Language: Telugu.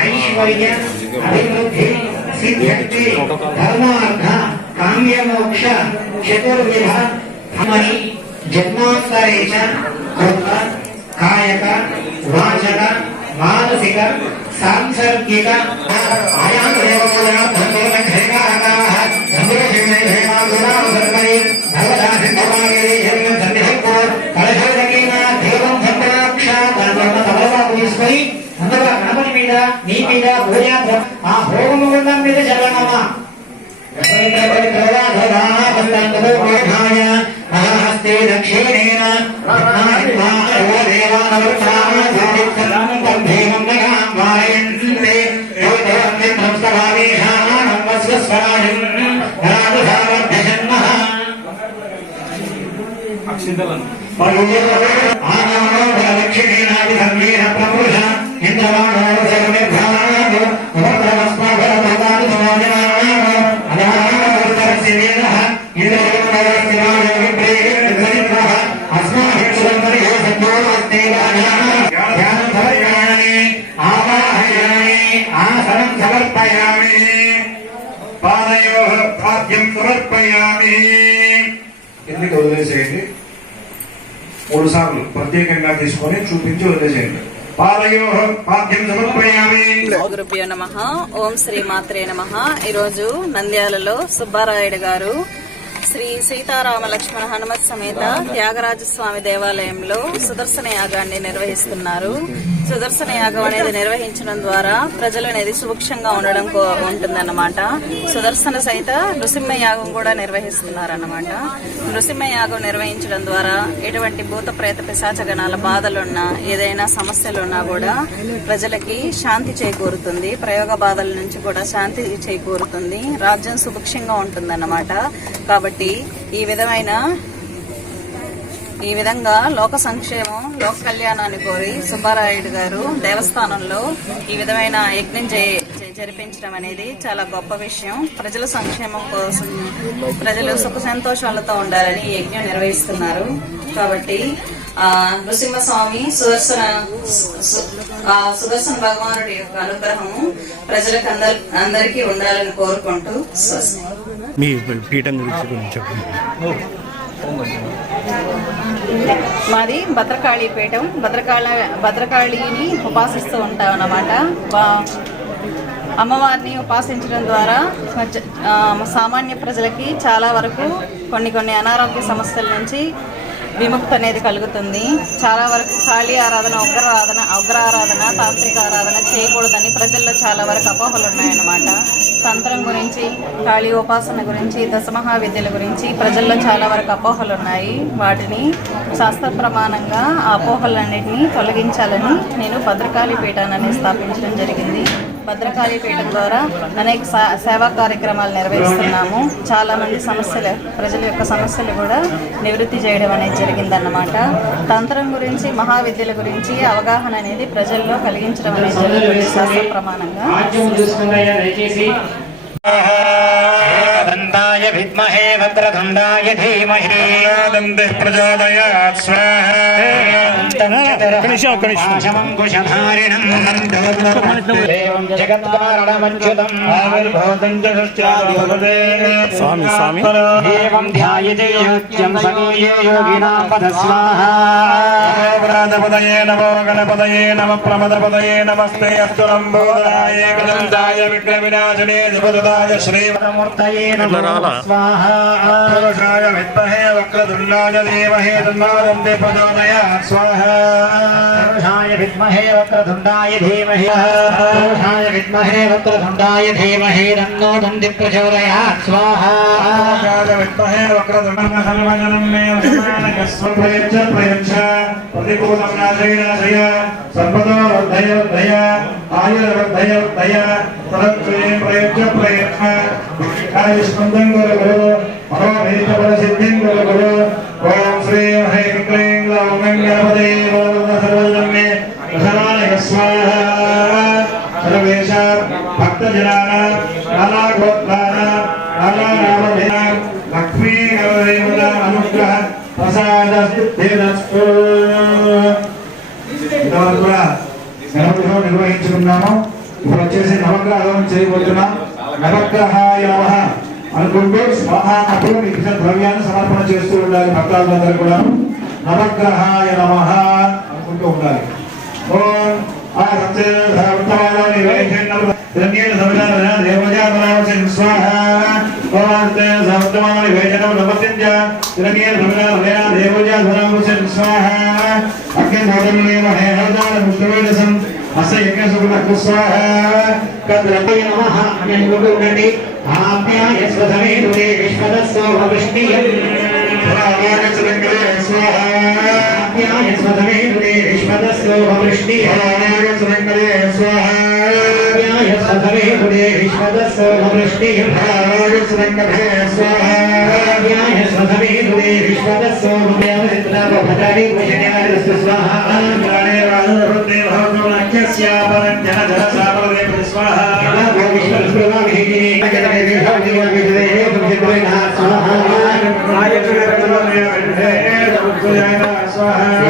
ऐश्वर्य अभिवृद्धि सिद्ध्यर्थे धर्मार्थ काम्यमोक्ष चतुर्विध हमारी जन्मांतरे च कृत कायक वाचक मानसिक सांसर्गिक आयाम देवतानां धर्मघेकाः धर्मघेमे भेदागुणां सर्वै भगवदाः भगवानेरे जन्म सन्निधिको कलशोदकेना देवं धर्मरक्षा धर्मः तपसा पुष्पै अंदर गणपति మీద నీ మీద పూజా ఆ హోమము గుండం మీద చల్లనమ్మా హస్తే దక్షిణేన ఎందుకు వదిలేసేయండి 3 సార్లు ప్రత్యేకంగా తీసుకొని చూపించి వదిలేసేయండి. గురుభ్యో నమః. ఓం శ్రీ మాత్రే నమః. ఈరోజు నంద్యాలలో సుబ్బారాయుడు గారు శ్రీ సీతారామ లక్ష్మణ హనుమత్ సమేత త్యాగరాజస్వామి దేవాలయంలో సుదర్శన యాగాన్ని నిర్వహిస్తున్నారు. సుదర్శన యాగం అనేది నిర్వహించడం ద్వారా ప్రజలు అనేది సుభిక్షంగా ఉండడం ఉంటుందన్నమాట. సుదర్శన సహిత నృసింహ యాగం కూడా నిర్వహిస్తున్నారన్నమాట. నృసింహ యాగం నిర్వహించడం ద్వారా ఎటువంటి భూత ప్రేత పిశాచ గణాల బాధలున్నా ఏదైనా సమస్యలున్నా కూడా ప్రజలకి శాంతి చేకూరుతుంది. ప్రయోగ బాధల నుంచి కూడా శాంతి చేకూరుతుంది. రాజ్యం సుభిక్షంగా ఉంటుందన్నమాట. కాబట్టి ఈ విధంగా లోక సంక్షేమం లోక కళ్యాణాన్ని కోరి సుబ్బారాయుడు గారు దేవస్థానంలో ఈ విధమైన యజ్ఞం జరిపించడం అనేది చాలా గొప్ప విషయం. ప్రజల సంక్షేమం కోసం ప్రజలు సుఖ సంతోషాలతో ఉండాలని ఈ యజ్ఞం నిర్వహిస్తున్నారు. కాబట్టి నృసింహస్వామి సుదర్శన భగవానుడి యొక్క అనుగ్రహము ప్రజలకు అందరికీ ఉండాలని కోరుకుంటూ మీ పీఠం గురించి చెప్పండి. మాది భద్రకాళి పీఠం. భద్రకాళిని ఉపాసిస్తూ ఉంటాం అన్నమాట. అమ్మవారిని ఉపాసించడం ద్వారా సామాన్య ప్రజలకి చాలా వరకు కొన్ని అనారోగ్య సమస్యల నుంచి విముక్తి అనేది కలుగుతుంది. చాలా వరకు కాళీ ఆరాధన, ఉగ్ర ఆరాధన, తాంత్రిక ఆరాధన చేయకూడదని ప్రజల్లో చాలా వరకు అపోహలు ఉన్నాయన్నమాట. తంత్రం గురించి, కాళీ ఉపాసన గురించి, దశమహావిద్యల గురించి ప్రజల్లో చాలా వరకు అపోహలు ఉన్నాయి. వాటిని శాస్త్ర ప్రమాణంగా ఆ అపోహలన్నింటినీ తొలగించాలని నేను భద్రకాళి పీఠాన్ని స్థాపించడం జరిగింది. భద్రకాళి పీఠం ద్వారా అనేక సేవా కార్యక్రమాలు నిర్వహిస్తున్నాము. చాలామంది ప్రజల యొక్క సమస్యలు కూడా నివృత్తి చేయడం అనేది జరిగిందన్నమాట. తంత్రం గురించి, మహావిద్యల గురించి అవగాహన అనేది ప్రజల్లో కలిగించడం అనేది జరుగుతుంది శాస్త్ర ప్రమాణంగా. దంతాయ విద్మహే వక్రతుండాయ ధీమహి దంతః ప్రచోదయాత్ స్వాహాంకుశధారిణం దేవం జగత్కారణమచ్యుతం ఆవిర్భూతం స్వామి స్వామి ఏవం ధ్యాయతే యోగ్యం సమీయే యోగినాం పద స్వాహా. ప్రాణపదయే నమో గణపదయే నమ ప్రమదపదయే నమస్తే అస్తులంబోధరాయ ఏకదంతాయ విఘ్నవినాశనే శుభదాయ శ్రీమూర్తయే నమో స్వాహా. విద్మహే వక్రతుండాయ वक्रतुण्डाय धीमहि तन्नो दन्ति प्रचोदयात् स्वाहा पुरुषाय विद्महे वक्रतुण्डाय धीमहि पुरुषाय विद्महे वक्रतुण्डाय धीमहि तन्नो दन्ति प्रचोदयात् स्वाहा विद्महे वक्रतुण्डं मे वसमानकस्वप्रयच्छ प्रयच्छ प्रतिकूलं नाशय सर्वतो वर्धय आयुर्वर्धय तदत्वे प्रयच्छ प्रयच्छ कार्यस्पन्दं गुरु मनोभीतपरसिद्धिं गुरु ओम श्री ह्रीं क्लीं ग्लौं गणपतये नमः सर्वजन्मे वसमानक स्वाहा सर्वेश भक्तजनानां नानागोत्राणां नानानामधेनां लक्ष्मी गणदेवता अनुग्रह प्रसादस्तु ఇంతవరకు కూడా గణపతిలో నిర్వహించుకున్నాము. ఇప్పుడు వచ్చేసి నవగ్రహం చేయబోతున్నాం. నవగ్రహాయ నమః అనుకుంటూ స్వాహా అప్పుడు ఇచ్చిన ద్రవ్యాన్ని సమర్పణ చేస్తూ ఉండాలి. భక్తులందరూ కూడా నవగ్రహాయ నమః అనుకుంటూ ఉండాలి. ఓం ఆ సత్యవర్తమాన నివేశనం ధన్యేన సమజాన దేవజాతనావసం స్వాహా ఓం సత్యవర్తమాన నివేశనం నమస్య ధన్యేన సమజాన దేవజాతనావసం స్వాహా అగ్ని మోదనమే మహేహదాన ముష్టవేదసం అస్య యజ్ఞసుకులకు స్వాహా కద్రపై నమః అనుకుంటూ ఆప్యాయ స్వధమే దురే విశ్వదస్సో వృష్ణియం ఆప్యాయ స్వధమే స్వాహా ఆప్యాయ స్వధమే దురే విశ్వదస్సో వృష్ణియం ఆప్యాయ స్వధమే స్వాహా ఆప్యాయ స్వధమే దురే విశ్వదస్సో వృష్ణియం ఆప్యాయ స్వధమే స్వాహా ఆప్యాయ స్వధమే దురే విశ్వదస్సో భద్రాని భజనాయ స్వాహా ఆప్యాయ వారుతే భవనక్యస్య పరంజన జన సాపరే స్వాహా స్వాహా